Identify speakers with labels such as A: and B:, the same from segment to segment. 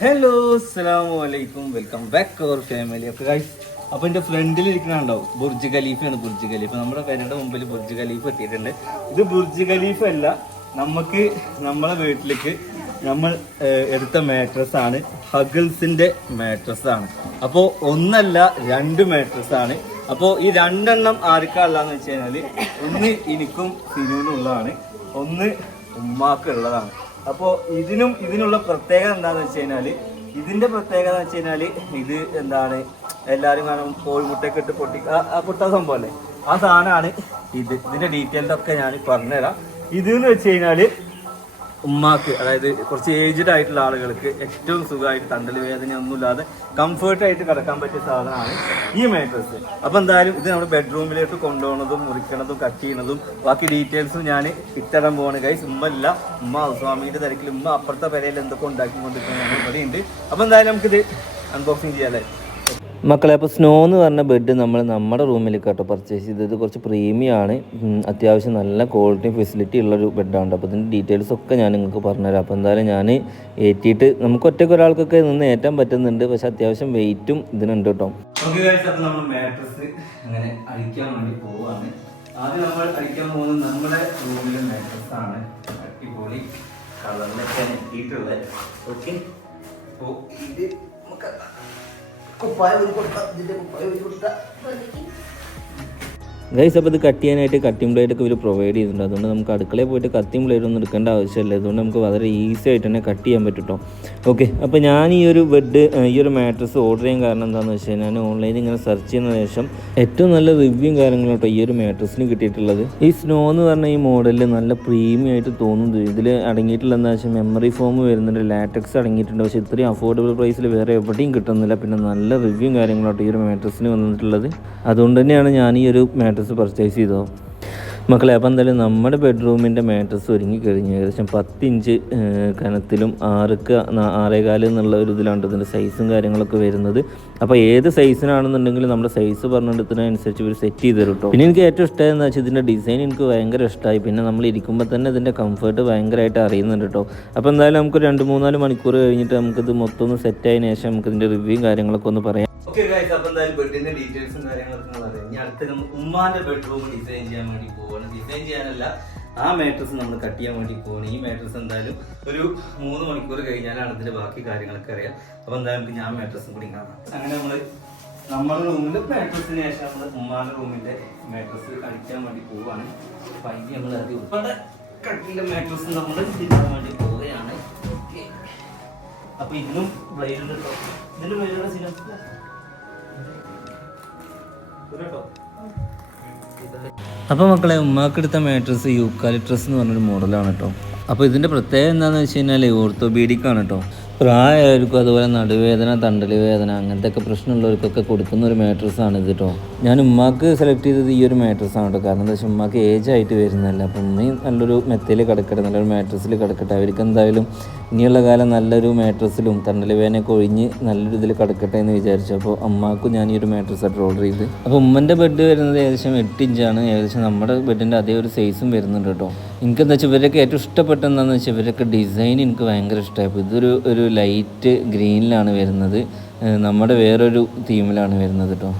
A: Hello Assam welcome back our family അപ്പോൾ guys അപ്പോൾ ഫ്രണ്ടിൽ ഇരിക്കണുണ്ടാവും. ബുർജ് ഖലീഫയാണ് ബുർജ് ഖലീഫ നമ്മുടെ പേരുടെ മുമ്പിൽ ബുർജ് ഖലീഫ എത്തിയിട്ടുണ്ട്. ഇത് ബുർജ് ഖലീഫ അല്ല നമുക്ക് നമ്മളെ വീട്ടിലേക്ക് നമ്മൾ എടുത്ത മാട്രസ് ആണ്. ഹഗിൾസിന്റെ മാട്രസ് ആണ്. അപ്പോൾ ഒന്നല്ല രണ്ട് മാട്രസ് ആണ്. അപ്പോൾ ഈ രണ്ടെണ്ണം ആർക്കാള്ളാന്ന് വെച്ച് കഴിഞ്ഞാൽ ഒന്ന് എനിക്കും സിനുവിനുള്ളതാണ് ഒന്ന് ഉമ്മാക്ക് ഉള്ളതാണ് അപ്പോൾ ഇതിനും ഇതിനുള്ള പ്രത്യേകത എന്താണെന്ന് വെച്ച് കഴിഞ്ഞാൽ ഇതിന്റെ പ്രത്യേകത എന്ന് വെച്ച് കഴിഞ്ഞാൽ ഇത് എന്താണ്? എല്ലാവരും കാണും കോഴിമുട്ടയൊക്കെ ഇട്ട് പൊട്ടി പൊട്ടാ സംഭവം അല്ലേ? ആ സാധനമാണ് ഇത്. ഇതിന്റെ ഡീറ്റെയിൽസ് ഒക്കെ ഞാൻ പറഞ്ഞുതരാം. ഇത് എന്ന് വെച്ച് കഴിഞ്ഞാൽ ഉമ്മാക്ക് അതായത് കുറച്ച് ഏജ്ഡ് ആയിട്ടുള്ള ആളുകൾക്ക് ഏറ്റവും സുഖമായിട്ട് തണ്ടൽ വേദന ഒന്നുമില്ലാതെ കംഫേർട്ടായിട്ട് കിടക്കാൻ പറ്റിയ സാധനമാണ് ഈ മാട്രസ് അപ്പോൾ എന്തായാലും ഇത് നമ്മുടെ ബെഡ്റൂമിലേക്ക് കൊണ്ടുപോകുന്നതും മുറിക്കണതും കട്ട് ചെയ്യണതും ബാക്കി ഡീറ്റെയിൽസും ഞാൻ ഇത്തരം പോകണ കൈസ് ഉമ്മ ഇല്ല ഉമ്മ സ്വാമിയുടെ തിരക്കിൽ ഉമ്മ അപ്പുറത്തെ പെരയിൽ എന്തൊക്കെ ഉണ്ടാക്കിക്കൊണ്ടിരിക്കുന്നത് ഇവിടെ ഉണ്ട് അപ്പം എന്തായാലും നമുക്കിത് അൺബോക്സിങ് ചെയ്യാല്ലേ
B: മക്കളെ അപ്പോൾ സ്നോ എന്ന് പറഞ്ഞ ബെഡ് നമ്മൾ നമ്മുടെ റൂമിൽ കേട്ടോ പർച്ചേസ് ചെയ്തത്. കുറച്ച് പ്രീമിയം ആണ്. അത്യാവശ്യം നല്ല ക്വാളിറ്റി ഫെസിലിറ്റി ഉള്ളൊരു ബെഡാണ് അപ്പോൾ ഇതിന്റെ ഡീറ്റെയിൽസ് ഒക്കെ ഞാൻ നിങ്ങൾക്ക് പറഞ്ഞുതരാം. അപ്പോൾ എന്തായാലും ഞാൻ ഏറ്റിയിട്ട് നമുക്ക് ഒറ്റയ്ക്ക് ഒരാൾക്കൊക്കെ നിന്ന് ഏറ്റാൻ പറ്റുന്നുണ്ട്. പക്ഷെ അത്യാവശ്യം വെയിറ്റും ഇതിനുണ്ട് കേട്ടോ
A: അങ്ങനെ ആദ്യം നമ്മൾ അഴിക്കാൻ പോകുന്നത് ഓക്കെ അപ്പോൾ ഇത് നമുക്ക് കുപ്പായ ഒരു കൊടുക്കാം ഇതിന്റെ കുപ്പായ ഒരു കൊടുക്കാം
B: ഗൈസ് അപ്പോൾ ഇത് കട്ട് ചെയ്യാനായിട്ട് കട്ടിംഗ് ബ്ലേഡ് ഒക്കെ ഇവർ പ്രൊവൈഡ് ചെയ്യുന്നുണ്ട്. അതുകൊണ്ട് നമുക്ക് അടുക്കളയിൽ പോയിട്ട് കത്തിയും ബ്ലേഡ് ഒന്നും എടുക്കേണ്ട ആവശ്യമില്ല. അതുകൊണ്ട് നമുക്ക് വളരെ ഈസി ആയിട്ട് തന്നെ കട്ട് ചെയ്യാൻ പറ്റും ഓക്കെ അപ്പോൾ ഞാൻ ഈ ഒരു ബെഡ് ഈ ഒരു മാട്രസ് ഓർഡർ ചെയ്യാൻ കാരണം എന്താണെന്ന് വെച്ച് കഴിഞ്ഞാൽ ഞാൻ ഓൺലൈനിൽ ഇങ്ങനെ സെർച്ച് ചെയ്യുന്ന ശേഷം ഏറ്റവും നല്ല റിവ്യൂവും കാര്യങ്ങളോട്ടോ ഈ ഒരു മാട്രസിന് കിട്ടിയിട്ടുള്ളത്. ഈ സ്നോ എന്ന് പറഞ്ഞ ഈ മോഡലിൽ നല്ല പ്രീമിയം ആയിട്ട് തോന്നുന്നത് ഇതിൽ അടങ്ങിയിട്ടുള്ള എന്താ വെച്ചാൽ മെമ്മറി ഫോം വരുന്നുണ്ട് ലാറ്റക്സ് അടങ്ങിയിട്ടുണ്ട്. പക്ഷേ ഇത്രയും അഫോർഡബിൾ പ്രൈസിൽ വേറെ എവിടെയും കിട്ടുന്നില്ല. പിന്നെ നല്ല റിവ്യൂവും കാര്യങ്ങളോട്ടോ ഈ ഒരു മാട്രസിന് വന്നിട്ടുള്ളത്. അതുകൊണ്ട് തന്നെയാണ് ഞാൻ ഈ ഒരു മാട്രസ് പർച്ചേസ് ചെയ്തോ. മക്കളെ അപ്പം എന്തായാലും നമ്മുടെ ബെഡ്റൂമിന്റെ മാട്രസ് ഒരുങ്ങി കഴിഞ്ഞു. ഏകദേശം പത്തിഞ്ച് കനത്തിലും ആറുക്ക് ആറേകാൽ എന്നുള്ള ഒരു ഇതിലാണ് ഇതിന്റെ സൈസും കാര്യങ്ങളൊക്കെ വരുന്നത്. അപ്പോൾ ഏത് സൈസിനാണെന്നുണ്ടെങ്കിലും നമ്മുടെ സൈസ് പറഞ്ഞെടുത്തതിനനുസരിച്ച് ഇവർ സെറ്റ് ചെയ്ത് തരും കേട്ടോ പിന്നെ എനിക്ക് ഏറ്റവും ഇഷ്ടമായെന്ന് വെച്ചാൽ ഇതിന്റെ ഡിസൈൻ എനിക്ക് ഭയങ്കര ഇഷ്ടമായി പിന്നെ നമ്മൾ ഇരിക്കുമ്പോൾ തന്നെ ഇതിന്റെ കംഫർട്ട് ഭയങ്കരമായിട്ട് അറിയുന്നുണ്ട് കേട്ടോ അപ്പോൾ എന്തായാലും നമുക്ക് രണ്ട് മൂന്നാൽ മണിക്കൂർ കഴിഞ്ഞിട്ട് നമുക്കിത് മൊത്തം ഒന്ന് സെറ്റ് ആയതിനു ശേഷം നമുക്ക് ഇതിന്റെ റിവ്യൂ കാര്യങ്ങളൊക്കെ ഒന്ന് പറയാം.
A: ഓക്കെ അപ്പോൾ എന്തായാലും ബെഡിന്റെ ഡീറ്റെയിൽസും കാര്യങ്ങളൊക്കെ അടുത്ത് ഉമ്മാന്റെ ബെഡ്റൂം ഡിസൈൻ ചെയ്യാൻ വേണ്ടി പോവാണ്. ഡിസൈൻ ചെയ്യാനല്ല ആ മാട്രസ് നമ്മൾ കട്ട് ചെയ്യാൻ വേണ്ടി പോവാണ്. ഈ മാട്രസ് എന്തായാലും ഒരു മൂന്ന് മണിക്കൂർ കഴിഞ്ഞാലാണ് അതിന്റെ ബാക്കി കാര്യങ്ങളൊക്കെ അറിയാം. അപ്പൊ എന്തായാലും നമുക്ക് ഞാൻ മാട്രസും കൂടി കാണാം അങ്ങനെ നമ്മൾ നമ്മുടെ റൂമിന്റെ മാട്രസിന് ശേഷം നമ്മൾ ഉമ്മാന്റെ റൂമിന്റെ മാട്രസ് കഴിക്കാൻ വേണ്ടി പോവാണ്. അപ്പൊ അതിന് നമ്മൾ അത് ഉപ്പാടെ കട്ടിന്റെ മാട്രസ് നമ്മൾ തിരിക്കാൻ വേണ്ടി പോവുകയാണ്. അപ്പൊ ഇതിനും ബ്ലൈഡ് ഇതിന്റെ ബ്ലേഡ് സിനിമ
B: അപ്പോൾ മക്കളെ ഉമ്മാക്ക് എടുത്ത മാട്രസ് യൂക്കാലിട്രസ് എന്ന് പറഞ്ഞൊരു മോഡലാണ് കേട്ടോ അപ്പോൾ ഇതിന്റെ പ്രത്യേകത എന്താണെന്ന് വെച്ച് കഴിഞ്ഞാൽ ഓർത്തോപീഡിക്കാണ് കേട്ടോ പ്രായമായിരിക്കും അതുപോലെ നടുവേദന തണ്ടൽ വേദന അങ്ങനത്തെ ഒക്കെ പ്രശ്നമുള്ളവർക്കൊക്കെ കൊടുക്കുന്ന ഒരു മാട്രസ് ആണ് ഇത് കേട്ടോ ഞാൻ ഉമ്മാക്ക് സെലക്ട് ചെയ്തത് ഈ ഒരു മാട്രസ് ആണ് കേട്ടോ കാരണം എന്താ വെച്ചാൽ ഉമ്മാക്ക് ഏജ് ആയിട്ട് വരുന്നതല്ല. അപ്പം ഉമ്മയും നല്ലൊരു മെത്തയിൽ കിടക്കട്ടെ നല്ലൊരു മാട്രസിൽ കിടക്കട്ടെ. അവർക്ക് എന്തായാലും ഇനിയുള്ള കാലം നല്ലൊരു മാട്രസിലും തണ്ടൽ വേദനയൊക്കെ ഒഴിഞ്ഞ് നല്ലൊരു ഇതിൽ കിടക്കട്ടെ എന്ന് വിചാരിച്ചു. അപ്പോൾ അമ്മാക്കും ഞാൻ ഈ ഒരു മാട്രസ് ആയിട്ട് ഓർഡർ ചെയ്ത്. അപ്പോൾ ഉമ്മന്റെ ബെഡ് വരുന്നത് ഏകദേശം എട്ട് ഇഞ്ചാണ് ഏകദേശം നമ്മുടെ ബെഡിന്റെ അതേ ഒരു സൈസും വരുന്നുണ്ട് കേട്ടോ എനിക്ക് എന്താ വെച്ചാൽ ഇവരൊക്കെ ഏറ്റവും ഇഷ്ടപ്പെട്ടെന്താണെന്ന് വെച്ചാൽ ഇവരൊക്കെ ഡിസൈൻ എനിക്ക് ഭയങ്കര ഇഷ്ടമായി അപ്പോൾ ഇതൊരു ഒരു ലൈറ്റ് ഗ്രീനിലാണ് വരുന്നത്. നമ്മുടെ വേറൊരു തീമിലാണ് വരുന്നത് കേട്ടോ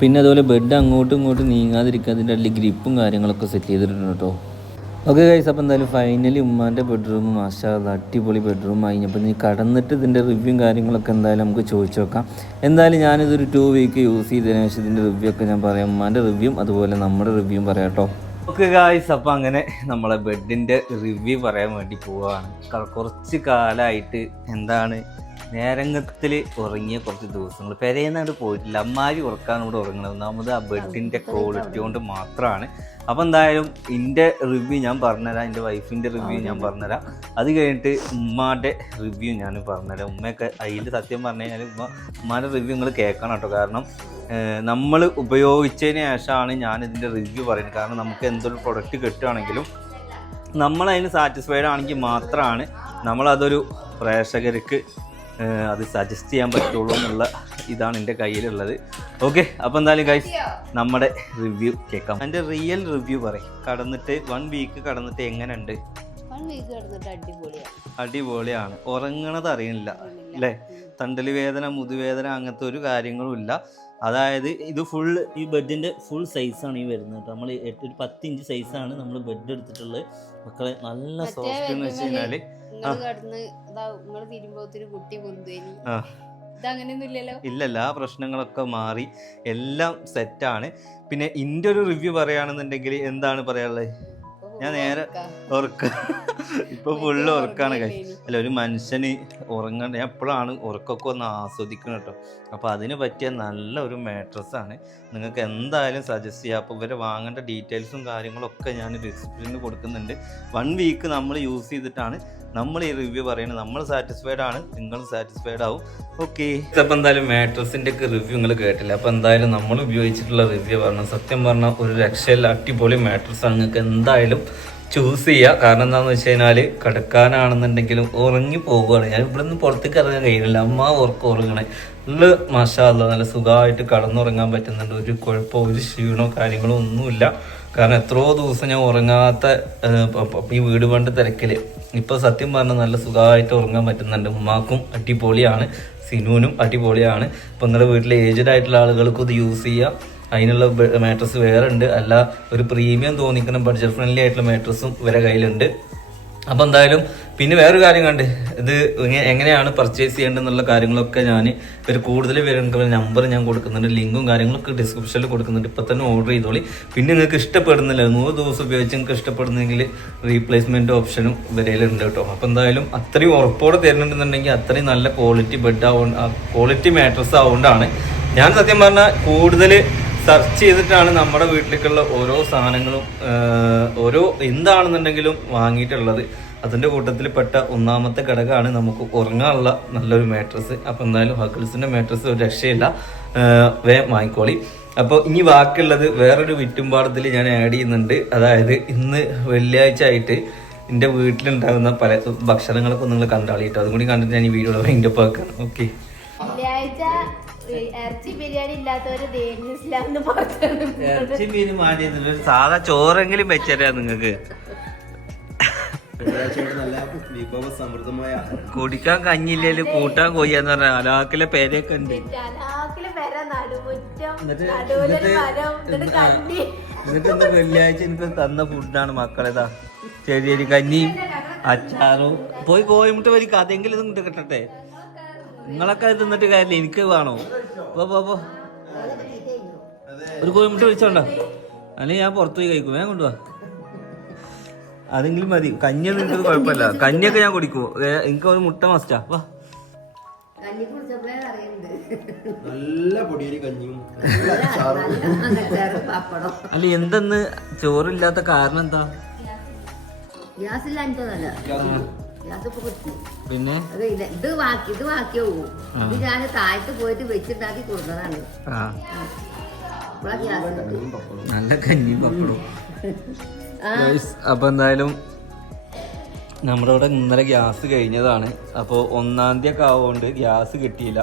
B: പിന്നെ അതുപോലെ ബെഡ് അങ്ങോട്ടും ഇങ്ങോട്ടും നീങ്ങാതിരിക്കുക അതിന്റെ അടിയിൽ ഗ്രിപ്പും കാര്യങ്ങളൊക്കെ സെറ്റ് ചെയ്തിട്ടുണ്ട് കേട്ടോ ഓക്കെ ഗൈസ് അപ്പോൾ എന്തായാലും ഫൈനലി ഉമ്മാന്റെ ബെഡ്റൂം മാഷാ അടിപൊളി ബെഡ്റൂം ആയി. അപ്പോൾ നീ കടന്നിട്ട് ഇതിന്റെ റിവ്യൂ കാര്യങ്ങളൊക്കെ എന്തായാലും നമുക്ക് ചോദിച്ചു നോക്കാം. എന്തായാലും ഞാനിതൊരു ടു വീക്ക് യൂസ് ചെയ്തതിനു ശേഷം ഇതിന്റെ റിവ്യൂ ഒക്കെ ഞാൻ പറയാം. ഉമ്മാന്റെ റിവ്യൂം അതുപോലെ നമ്മുടെ റിവ്യൂം പറയാം കേട്ടോ
A: ഓക്കെ ഗായ്സ് അപ്പം അങ്ങനെ നമ്മളെ ബെഡിന്റെ റിവ്യൂ പറയാൻ വേണ്ടി പോവുകയാണ് കുറച്ച് കാലമായിട്ട് എന്താണ് നേരങ്ങത്തിൽ ഉറങ്ങിയ കുറച്ച് ദിവസങ്ങൾ പെരേന്നാണ്ട് പോയിട്ടില്ല. അമ്മാരി ഉറക്കാണ് ഇവിടെ ഉറങ്ങുന്നത് ഒന്നാമത് ആ ബെഡിന്റെ ക്വാളിറ്റി കൊണ്ട് മാത്രമാണ് അപ്പോൾ എന്തായാലും എന്റെ റിവ്യൂ ഞാൻ പറഞ്ഞുതരാം. എന്റെ വൈഫിന്റെ റിവ്യൂ ഞാൻ പറഞ്ഞുതരാം. അത് കഴിഞ്ഞിട്ട് ഉമ്മാന്റെ റിവ്യൂ ഞാൻ പറഞ്ഞുതരാം. ഉമ്മയൊക്കെ അതിൽ സത്യം പറഞ്ഞു കഴിഞ്ഞാൽ ഉമ്മ ഉമ്മാന്റെ റിവ്യൂ നിങ്ങൾ കേൾക്കണം കേട്ടോ. കാരണം നമ്മൾ ഉപയോഗിച്ചതിന് ശേഷമാണ് ഞാൻ ഇതിന്റെ റിവ്യൂ പറയുന്നത്. കാരണം നമുക്ക് എന്തൊരു പ്രൊഡക്റ്റ് കിട്ടുകയാണെങ്കിലും നമ്മളതിന് സാറ്റിസ്ഫൈഡ് ആണെങ്കിൽ മാത്രമാണ് നമ്മളതൊരു പ്രേക്ഷകർക്ക് അത് സജസ്റ്റ് ചെയ്യാൻ പറ്റുള്ളൂ എന്നുള്ള ഇതാണ് എന്റെ കയ്യിലുള്ളത്. ഓക്കെ അപ്പോൾ എന്തായാലും ഗൈസ് നമ്മുടെ റിവ്യൂ കേൾക്കാം. എന്റെ റിയൽ റിവ്യൂ പറയും. കടന്നിട്ട് വൺ വീക്ക് കടന്നിട്ട് എങ്ങനെയുണ്ട്?
C: അടിപൊളിയാണ്.
A: ഉറങ്ങണത് അറിയണില്ല. അല്ലേ? തണ്ടൽ വേദന മുതുവേദന അങ്ങനത്തെ ഒരു കാര്യങ്ങളും ഇല്ല. അതായത് ഇത് ഫുൾ ഈ ബെഡിന്റെ ഫുൾ സൈസാണ് ഈ വരുന്നത്. കേട്ടോ നമ്മൾ ഒരു പത്ത് ഇഞ്ച് സൈസാണ് നമ്മൾ ബെഡ് എടുത്തിട്ടുള്ളത്. മക്കളെ നല്ല സോഫ്റ്റ് എന്ന് വെച്ച്
C: ഇല്ലല്ലോ?
A: ഇല്ലല്ല ആ പ്രശ്നങ്ങളൊക്കെ മാറി. എല്ലാം സെറ്റാണ് പിന്നെ ഇന്റെ ഒരു റിവ്യൂ പറയുകയാണെന്നുണ്ടെങ്കിൽ എന്താണ് പറയാനുള്ളത്? ഞാൻ നേരെ ഉറക്ക. ഇപ്പൊ ഫുള്ള് ഉറക്കാണ് കൈ അല്ല ഒരു മനുഷ്യന് ഉറങ്ങണ്ട ഞാൻ എപ്പോഴാണ് ഉറക്കമൊക്കെ ഒന്ന് ആസ്വദിക്കണം കേട്ടോ. അപ്പോൾ അതിന് പറ്റിയ നല്ല ഒരു മാട്രസ് ആണ്. നിങ്ങൾക്ക് എന്തായാലും സജസ്റ്റ് ചെയ്യാം. അപ്പോൾ ഇവരെ വാങ്ങേണ്ട ഡീറ്റെയിൽസും കാര്യങ്ങളൊക്കെ ഞാൻ ഡിസ്ക്രിപ്ഷനിൽ കൊടുക്കുന്നുണ്ട്. വൺ വീക്ക് നമ്മൾ യൂസ് ചെയ്തിട്ടാണ് നമ്മൾ ഈ റിവ്യൂ പറയുന്നത് നമ്മൾ സാറ്റിസ്ഫൈഡ് ആണ് നിങ്ങളും സാറ്റിസ്ഫൈഡ് ആവും. ഓക്കെ അപ്പോൾ എന്തായാലും മാട്രസിന്റെ ഒക്കെ റിവ്യൂ നിങ്ങൾ കേട്ടില്ല? അപ്പോൾ എന്തായാലും നമ്മൾ ഉപയോഗിച്ചിട്ടുള്ള റിവ്യൂ പറഞ്ഞു സത്യം പറഞ്ഞാൽ ഒരു രക്ഷയിൽ അടിപൊളി മാട്രസ് ആണ്. നിങ്ങൾക്ക് എന്തായാലും ചൂസ് ചെയ്യുക കാരണം എന്താണെന്ന് വെച്ച് കഴിഞ്ഞാൽ കിടക്കാനാണെന്നുണ്ടെങ്കിലും ഉറങ്ങി പോകുകയാണ് ഞാൻ ഇവിടെ നിന്ന് പുറത്തേക്ക് ഇറങ്ങാൻ കഴിയുന്നില്ല. അമ്മ ഉറക്കം ഉറങ്ങണേ. നല്ല മഷാല്ല നല്ല സുഖമായിട്ട് കടന്നുറങ്ങാൻ പറ്റുന്നുണ്ട്. ഒരു കുഴപ്പമോ ഒരു ക്ഷീണോ കാര്യങ്ങളോ ഒന്നുമില്ല. കാരണം എത്രയോ ദിവസം ഞാൻ ഉറങ്ങാത്ത ഈ വീട് പണ്ട് തിരക്കിൽ ഇപ്പൊ സത്യം പറഞ്ഞാൽ നല്ല സുഖമായിട്ട് ഉറങ്ങാൻ പറ്റുന്നുണ്ട്. ഉമ്മാക്കും അടിപൊളിയാണ്. സിനുവിനും അടിപൊളിയാണ്. ഇപ്പൊ നിങ്ങളുടെ വീട്ടിലെ ഏജ്ഡ് ആയിട്ടുള്ള ആളുകൾക്കും ഇത് യൂസ് ചെയ്യാം. അതിനുള്ള മാട്രസ് വേറെ ഉണ്ട് അല്ല ഒരു പ്രീമിയം തോന്നിക്കുന്ന ബഡ്ജറ്റ് ഫ്രണ്ട്ലി ആയിട്ടുള്ള മാട്രസും ഇവരെ കയ്യിലുണ്ട്. അപ്പോൾ എന്തായാലും പിന്നെ വേറൊരു കാര്യം കണ്ട്. ഇത് എങ്ങനെയാണ് പർച്ചേസ് ചെയ്യേണ്ടതെന്നുള്ള കാര്യങ്ങളൊക്കെ ഞാൻ ഒരു കൂടുതൽ പേരുടെ നമ്പർ ഞാൻ കൊടുക്കുന്നുണ്ട്. ലിങ്കും കാര്യങ്ങളൊക്കെ ഡിസ്ക്രിപ്ഷനിൽ കൊടുക്കുന്നുണ്ട്. ഇപ്പം തന്നെ ഓർഡർ ചെയ്തോളി. പിന്നെ നിങ്ങൾക്ക് ഇഷ്ടപ്പെടുന്നില്ല. നൂറ് ദിവസം ഉപയോഗിച്ച് നിങ്ങൾക്ക് ഇഷ്ടപ്പെടുന്നെങ്കിൽ റീപ്ലേസ്മെന്റ് ഓപ്ഷനും വരയിലുണ്ട് കേട്ടോ. അപ്പോൾ എന്തായാലും അത്രയും ഉറപ്പോടെ തരുന്നുണ്ടെന്നുണ്ടെങ്കിൽ അത്രയും നല്ല ക്വാളിറ്റി ബെഡ് ആവുകൊണ്ട് ക്വാളിറ്റി മാട്രസ് ആവുകൊണ്ടാണ് ഞാൻ സത്യം പറഞ്ഞാൽ കൂടുതൽ സെർച്ച് ചെയ്തിട്ടാണ് നമ്മുടെ വീട്ടിലേക്കുള്ള ഓരോ സാധനങ്ങളും ഓരോ എന്താണെന്നുണ്ടെങ്കിലും വാങ്ങിയിട്ടുള്ളത്. അതിന്റെ കൂട്ടത്തിൽ പെട്ട ഒന്നാമത്തെ ഘടകമാണ് നമുക്ക് ഉറങ്ങാനുള്ള നല്ലൊരു മാട്രസ് അപ്പോൾ എന്തായാലും ഹക്കിൾസിന്റെ മാട്രസ് ഒരു രക്ഷയില്ല. വേ വാങ്ങിക്കോളി. അപ്പോൾ ഇനി ബാക്കിയുള്ളത് വേറൊരു വിറ്റുംപാടത്തിൽ ഞാൻ ആഡ് ചെയ്യുന്നുണ്ട്. അതായത് ഇന്ന് വെള്ളിയാഴ്ച ആയിട്ട് എന്റെ വീട്ടിലുണ്ടാകുന്ന പല ഭക്ഷണങ്ങളൊക്കെ നിങ്ങൾ കണ്ടാളിയിട്ടോ അതും കൂടി കണ്ടിട്ട് ഞാൻ ഈ വീഡിയോ ഭയങ്കര പാക്കാണ് ഓക്കെ
C: ഇറച്ചി ബിരിയാണി ഇല്ലാത്തവര്
A: ഇറച്ചി മീനും സാധാ ചോറെങ്കിലും വെച്ചരാ നിങ്ങക്ക്. കുടിക്കാൻ കഞ്ഞില്ലേൽ കൂട്ടാൻ കൊയ്യാന്ന് പറഞ്ഞ അലാക്കിലെ പേരൊക്കെ ഉണ്ട്. എന്നിട്ട് വെള്ളിയാഴ്ച എനിക്ക് തന്ന ഫുഡാണ് മക്കളേതാ ചെറിയ കഞ്ഞിയും അച്ചാറും. പോയി കോയമുട്ട വരിക അതെങ്കിലും ഇത് കിട്ടട്ടെ. നിങ്ങളൊക്കെ അത് തിന്നിട്ട് കാര്യമില്ല എനിക്ക് വേണോ? പോ പോ പോ. ഒരു കോയമുട്ട വിളിച്ചോണ്ടോ? അല്ലെങ്കിൽ ഞാൻ പുറത്തു പോയി കഴിക്കും ഞാൻ കൊണ്ടുപോവാ അതെങ്കിലും മതി. കഞ്ഞി നിനക്ക് കുഴപ്പമില്ല. കഞ്ഞിയൊക്കെ ഞാൻ കുടിക്കൂ എനിക്ക് ഒരു മുട്ട മസ്റ്റാ. വാ.
D: നല്ല പൊടിയരി കഞ്ഞിയും.
A: അല്ല എന്തെന്ന് ചോറില്ലാത്ത കാരണം എന്താ?
C: ഗ്യാസ് കിട്ടി
A: പിന്നെ?
C: ഇത് ഇത് ബാക്കി ഇത് ബാക്കിയോ ഇത് ഞാൻ താഴത്ത് പോയിട്ട് വെച്ചിണ്ടാക്കി കൊടുത്തതാണ്.
A: നല്ല കഞ്ഞി പപ്പടും അപ്പൊ എന്തായാലും നമ്മുടെ ഇവിടെ ഇന്നലെ ഗ്യാസ് കഴിഞ്ഞതാണ്. അപ്പോൾ ഒന്നാം തീയതി ഒക്കെ ആവുകൊണ്ട് ഗ്യാസ് കിട്ടിയില്ല.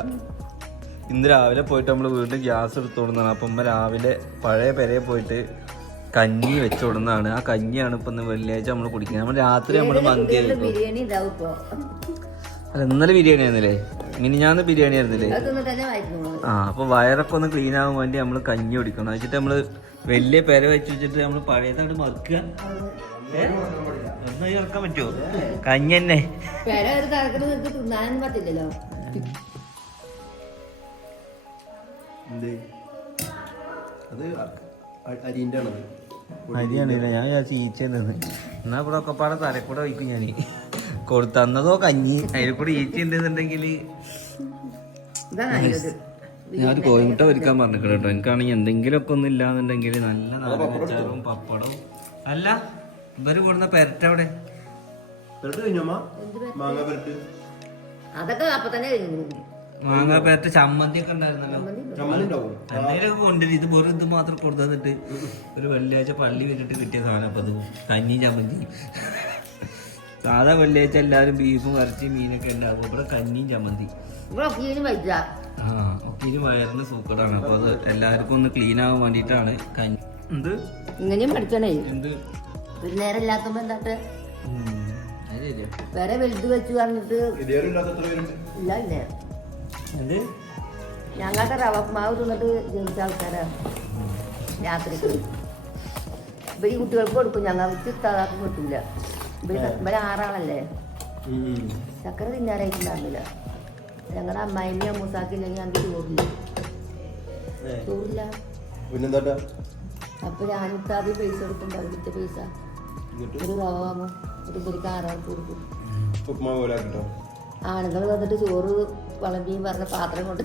A: ഇന്ന് രാവിലെ പോയിട്ട് നമ്മൾ വീണ്ടും ഗ്യാസ് എടുത്തോടുന്നതാണ് അപ്പം രാവിലെ പഴയ പെരയെ പോയിട്ട് കഞ്ഞി വെച്ചോടുന്നതാണ് ആ കഞ്ഞിയാണ് ഇപ്പൊ വെള്ളിയാഴ്ച നമ്മൾ കുടിക്കുന്നത്. നമ്മൾ രാത്രി നമ്മൾ മന്തി അല്ല ഇന്നലെ ബിരിയാണി ആയിരുന്നില്ലേ? മിനിഞ്ഞാന്ന് ബിരിയാണി ആയിരുന്നില്ലേ? ആ അപ്പൊ വയറൊക്കെ ഒന്ന് ക്ലീൻ ആവാൻ വേണ്ടി നമ്മൾ കഞ്ഞി കുടിക്കണം. വെച്ചിട്ട് നമ്മൾ വലിയ പെര വെച്ച് വെച്ചിട്ട് നമ്മൾ പഴയതായിട്ട് മറക്കുക. ഒന്നും ഇറക്കാൻ പറ്റുമോ കഞ്ഞി തന്നെ.
D: അത് അ- അരിന്റെ ആണത്
A: അരിയാണില്ല ഞാൻ വിചാരിച്ചു ഈച്ച നിന്ന് എന്നാ ഇവിടെ ഒക്കെ പാടെ തലക്കൂടെ വയ്ക്കും ഞാൻ കൊടുത്തന്നതോ കഞ്ഞി? അതിൽ കൂടെ ഈച്ച ഉണ്ടെന്നുണ്ടെങ്കിൽ ഞാൻ ഒരു കോഴിമുട്ട ഒരുക്കാൻ പറഞ്ഞിട്ടുണ്ട് കേട്ടോ. എനിക്കാണെങ്കിൽ എന്തെങ്കിലുമൊക്കെ ഒന്നും ഇല്ലാന്നുണ്ടെങ്കിൽ നല്ല നാരങ്ങച്ചാറും പപ്പടവും. അല്ല ഇവർ കൂടുന്ന പെരട്ട അവിടെ
D: പെരട്ട് മാങ്ങ പെരട്ട്.
C: അതൊക്കെ അപ്പൊ തന്നെ കഴിഞ്ഞു.
A: മാങ്ങ പെരട്ട ചമ്മന്തി ഒക്കെ ഉണ്ടായിരുന്നല്ലോ എന്തെങ്കിലുമൊക്കെ കൊണ്ടുവരും. ഇത് വെറും ഇത് മാത്രം കൊടുത്തു തന്നിട്ട് ഒരു വെള്ളിയാഴ്ച പള്ളി വിട്ടിട്ട് കിട്ടിയ സാധനം അപ്പൊ അത് കഞ്ഞി ചമ്മന്തി. സാധാ വെള്ളിയാഴ്ച എല്ലാവരും ബീഫും ഇറച്ചി മീനൊക്കെ ഉണ്ടാകും ഇവിടെ കഞ്ഞിയും ചമ്മന്തി. ആ വയറിന് സൂക്കടാണ്. അപ്പൊ അത് എല്ലാവർക്കും ഒന്ന് ക്ലീൻ ആവാൻ വേണ്ടിട്ടാണ് കഞ്ഞി. എന്ത്?
C: ഇങ്ങനെയും പഠിക്കണേ
A: എന്ത്?
C: ഒരു നേരം ഇല്ലാത്തപ്പോ എന്താട്ട്?
A: ഉം. അത്
B: ശരിയാ.
E: വേറെ വലുത് വെച്ച്
D: പേരുണ്ട്?
E: ഇല്ല ഇല്ലേ.
B: എന്ത്?
E: ഞങ്ങൾക്ക് റവമാവ് തിന്നിട്ട് ജനിച്ച ആൾക്കാരാണ് രാത്രിക്ക്. ഇപ്പൊ ഈ കുട്ടികൾക്ക് കൊടുക്കും ഞങ്ങൾക്ക് ഇത്താതാക്കും കിട്ടൂല ഇവരെ ആറാളല്ലേ? ചക്കര തിന്നാനായിട്ടുണ്ടായിരുന്നില്ല ഞങ്ങളുടെ അമ്മായിമ്മയും അമ്മൂസാക്കില്ലെങ്കിൽ ഞങ്ങൾക്ക് ചോറില്ല. ചോറില്ല. അപ്പൊ ഞാനിത്താദ്യം പൈസ കൊടുക്കും പകുതിത്തെ പൈസ. ഒരു റവ വാങ്ങും ഒരു ഇവർക്ക് ആറാൾക്ക് കൊടുക്കും. ആണുങ്ങൾ വന്നിട്ട് ചോറ് വിളമ്പിയും പറഞ്ഞ പാത്രം കൊണ്ട്